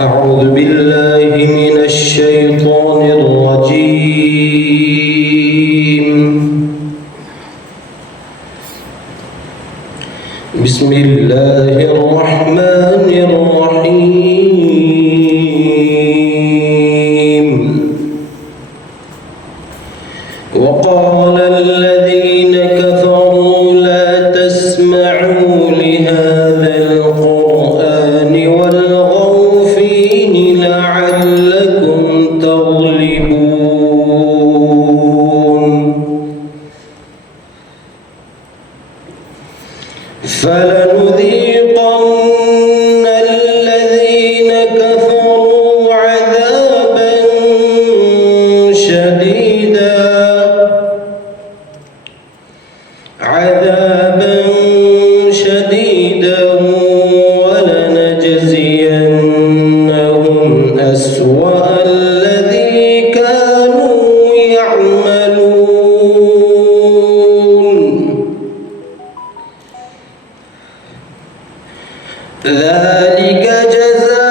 أعوذ بالله من الشيطان الرجيم. بسم الله الرحمن الرحيم. وقال الذين كفروا لا تسمعوا لهذا القرآن والغوا فيه لعلكم تغلبون. فلنذيقن الذين كفروا عذابا شديدا ولنجزينهم أسوأ الذي كانوا يعملون. ذلك جزاء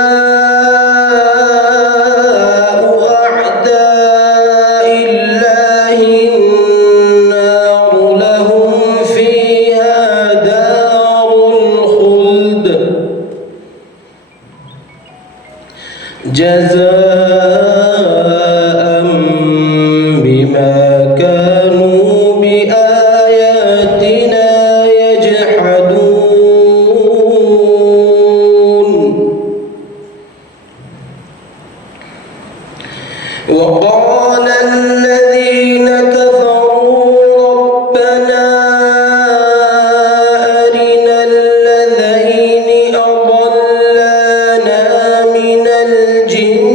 أعداء الله النار لهم فيها دار الخلد جزاء بما كانوا بآياتنا يجحدون. وقال الذين كفروا ربنا أرنا الذين أضلانا من الجن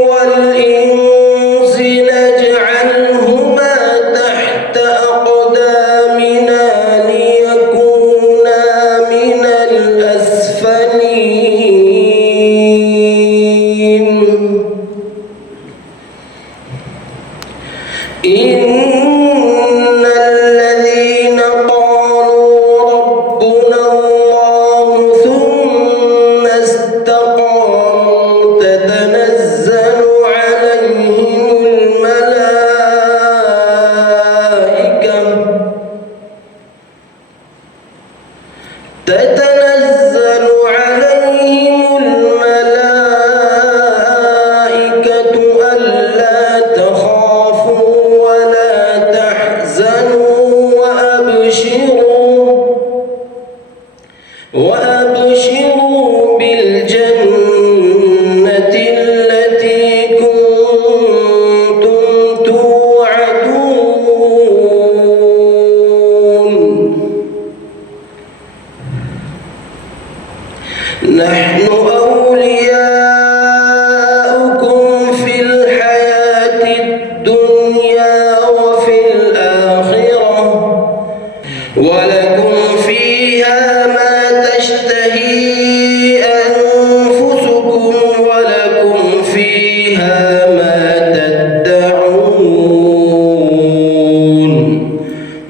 والإنس نجعلهما تحت أقدامنا ليكونا من الأسفلين. إن الذين قالوا ربنا الله ثم استقاموا تتنزل عليهم الملائكة ألا تخافوا ولا تحزنوا وأبشروا بالجنة التي كنتم توعدون. نحن أولياؤكم في الحياة الدنيا وفي الآخرة ولكم فيها ما تشتهي أنفسكم ولكم فيها ما تدعون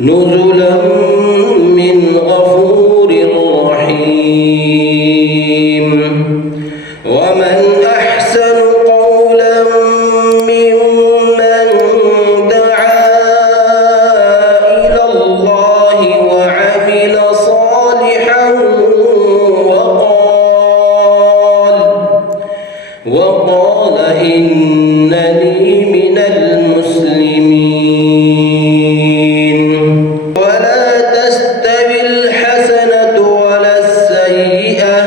نزلا من غفور رحيم. ومن أحسن قولا ممن دعا إلى الله وعمل صالحا وقال إنني من المسلمين. ولا تستوي الحسنة ولا السيئة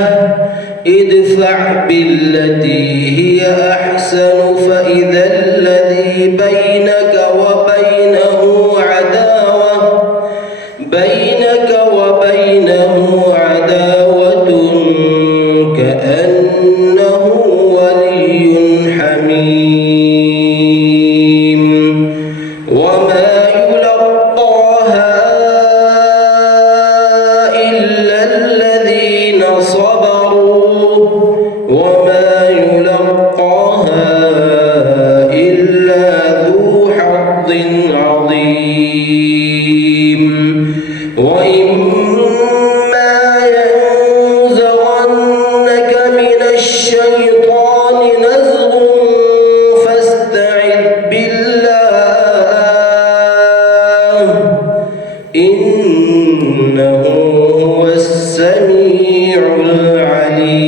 ادفع بالتي هي أحسن فإذا الذي بينك وبينه عداوة كأنه ولي حميم. وما يلقاها إلا الذين صبروا وما يلقاها إلا ذو حظ عظيم. وإما ينزغنك من الشيطان نزغ فاستعذ بالله إنه هو السميع العليم.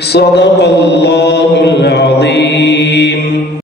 صدق